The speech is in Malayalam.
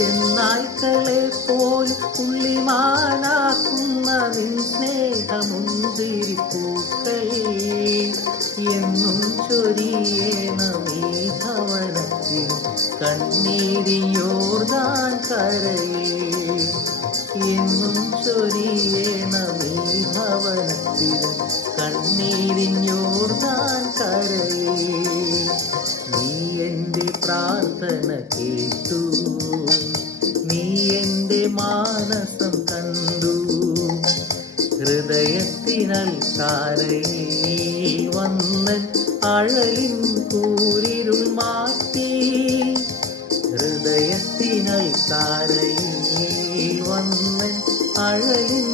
ചെന്നായ്ക്കളെ പോലും പുള്ളിമാനാക്കുന്ന നിൻ സ്നേഹമുന്തിരി പൂക്കൾ എന്നും ചൊരിയണമേ ഭവനത്തിൽ കണ്ണീരിയോർദാൻ കരയിൽ എന്നും ചൊരിയണമേ ഭവനത്തിൽ കണ്ണീരിയോർദാൻ കരയിൽ നീ എൻ്റെ പ്രാർത്ഥന കേട്ടു, നീ എൻ്റെ മാനസം കണ്ടു. ഹൃദയത്തിനൽക്കാരയിൽ വന്ന് അഴലിൻ കൂരിരുൾ മാറ്റി. ഹൃദയത്തിനൽക്കാരയിൽ വന്ന് അഴലിൻ